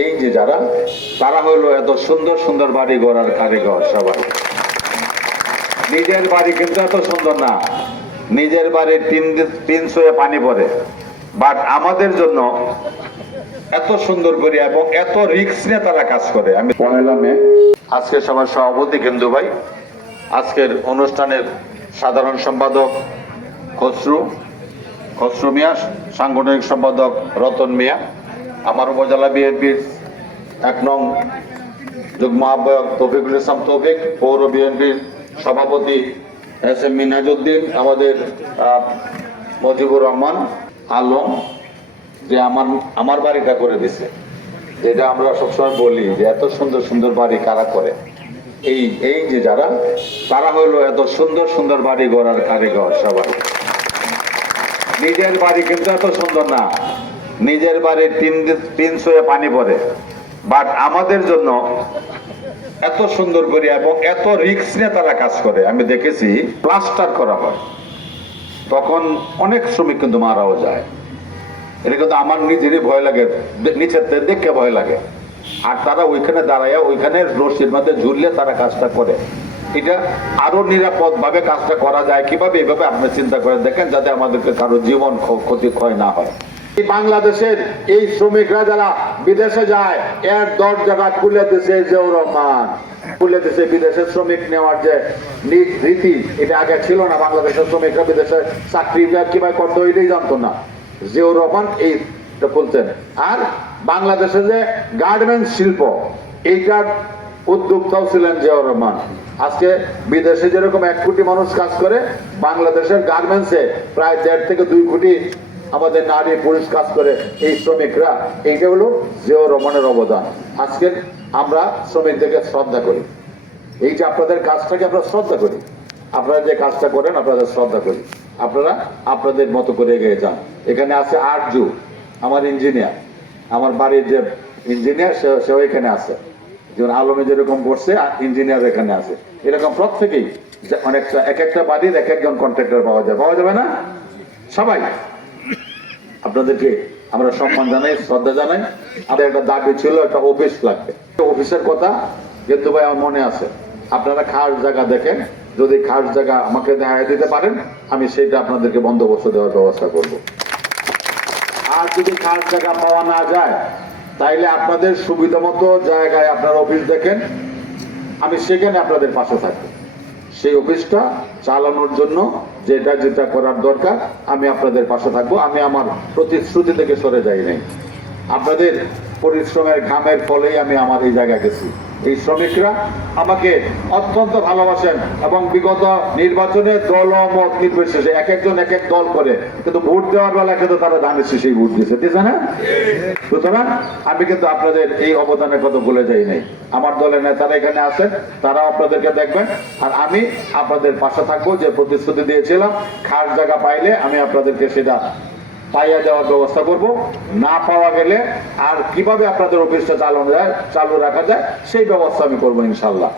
এই যে যারা তারা হলো এত সুন্দর সুন্দর বাড়ি গড়ার কারিগর। সবাই নিজের বাড়ি কিন্তু এত সুন্দর না, নিজের বাড়ির তিন ছয়ে পানি পড়ে, বাট আমাদের জন্য এত সুন্দর করে এবং এত রিস্ক নিয়ে তারা কাজ করে। আমি ১ মে আজকে সবার সভাপতি কেন্দু ভাই, আজকের অনুষ্ঠানের সাধারণ সম্পাদক খসরু মিয়া, সাংগঠনিক সম্পাদক রতন মিয়া, আমার উপজেলা বিএনপির ১ নং যুগ্ম আহ্বায়ক তৌফিকুল ইসলাম তৌফিক, পৌর বিএনপির সভাপতি এস এম মিনাজউদ্দিন, আমাদের মজিবুর রহমান আলম, যে আমার বাড়িটা করে দিছে। যেটা আমরা সবসময় বলি যে এত সুন্দর সুন্দর বাড়ি কারা করে, এই যে যারা তারা হলো এত সুন্দর সুন্দর বাড়ি গড়ার কারিগর। সবাই নিজের বাড়ি কিন্তু এত সুন্দর না, নিজের বাড়ির তিন ছয়ে পানি পড়ে, বাট আমাদের জন্য এত সুন্দর করে এবং এত রিস্ক নিয়ে তারা কাজ করে। আমি দেখেছি প্লাস্টার করা হয়, তখন অনেক শ্রমিক কিন্তু মারাও যায়। এটা কিন্তু আমার নিজেরই ভয় লাগে, নিচের দেখে ভয় লাগে। আর তারা ওইখানে দাঁড়াইয়া ওইখানে রশির মধ্যে ঝুললে তারা কাজটা করে। এটা আরো নিরাপদ ভাবে কাজটা করা যায় কিভাবে, এইভাবে আপনি চিন্তা করে দেখেন, যাতে আমাদেরকে কারো জীবন ক্ষয় না হয়। বাংলাদেশের এই শ্রমিকরা যারা বিদেশে যায়, এর দরজাটা খুলে দিছে জিয়াউর রহমান, খুলে দিছে। বিদেশের শ্রমিক নেওয়ার যে রীতি, এটা আগে ছিল না। বাংলাদেশের শ্রমিকরা বিদেশে চাকরি কিভাবে করতো এটাই জানতো না। জিয়াউর রহমান এইটা বলছেন। আর বাংলাদেশে যে গার্মেন্টস শিল্প, এইটার উদ্যোক্তাও ছিলেন জিয়াউর রহমান। আজকে বিদেশে যেরকম ১ কোটি মানুষ কাজ করে, বাংলাদেশের গার্মেন্টসে প্রায় ১.৫ থেকে ২ কোটি আমাদের নারী পুরুষ কাজ করে। এই শ্রমিকরা, এইটা হলো জিয়াউর রহমানের অবদান। আজকে আমরা শ্রমিকদেরকে শ্রদ্ধা করি, এই যে আপনাদের কাজটাকে আমরা শ্রদ্ধা করি, আপনারা যে কাজটা করেন আপনাদের শ্রদ্ধা করি। আপনারা আপনাদের মতো করে এগিয়ে যান। এখানে আছে আরজু, আমার ইঞ্জিনিয়ার, আমার বাড়ির যে ইঞ্জিনিয়ার সেও এখানে আছে। যেমন আলমে যেরকম করছে, ইঞ্জিনিয়ার এখানে আছে। এরকম প্রত্যেকেই অনেকটা এক একটা বাড়ির এক একজন কন্ট্রাক্টর পাওয়া যাবে না? সবাই আপনাদেরকে আমরা সম্মান জানাই, শ্রদ্ধা জানাই। আমাদের একটা দাবি ছিল, একটা অফিস লাগবে। অফিসের কথা কিন্তু ভাই আমার মনে আছে। আপনারা খাস জায়গা দেখেন, যদি খাস জায়গা আমাকে দেখা দিতে পারেন, আমি সেইটা আপনাদেরকে বন্দোবস্ত দেওয়ার ব্যবস্থা করব। আর যদি খাস জায়গা পাওয়া না যায়, তাইলে আপনাদের সুবিধা মতো জায়গায় আপনার অফিস দেখেন, আমি সেখানে আপনাদের পাশে থাকবো। সেই অফিসটা চালানোর জন্য যেটা যেটা করার দরকার আমি আপনাদের পাশে থাকবো। আমি আমার প্রতিশ্রুতি থেকে সরে যাই নাই। আপনাদের পরিশ্রমের ঘামের ফলেই আমি আমার এই জায়গায় গেছি। এই শ্রমিকরা আমাকে অত্যন্ত ভালোবাসেন এবং বিগত নির্বাচনে দলমত নির্বিশেষে এক একজন এক এক দল করে, কিন্তু ভোট দেওয়ার বেলা কিন্তু তারা ধানের শীষেই ভোট দিয়েছে না? সুতরাং আমি কিন্তু আপনাদের এই অবদানের কথা ভুলে যাই নাই। আমার দলের নেতারা এখানে আছেন, তারাও আপনাদেরকে দেখবেন। আর আমি আপনাদের পাশে থাকবো। যে প্রতিশ্রুতি দিয়েছিলাম, খাস জায়গা পাইলে আমি আপনাদেরকে সেটা পাইয়া দেওয়ার ব্যবস্থা করব। না পাওয়া গেলে আর কিভাবে আপনাদের অফিসটা চালু রাখা যায় সেই ব্যবস্থা আমি করবো ইনশাল্লাহ।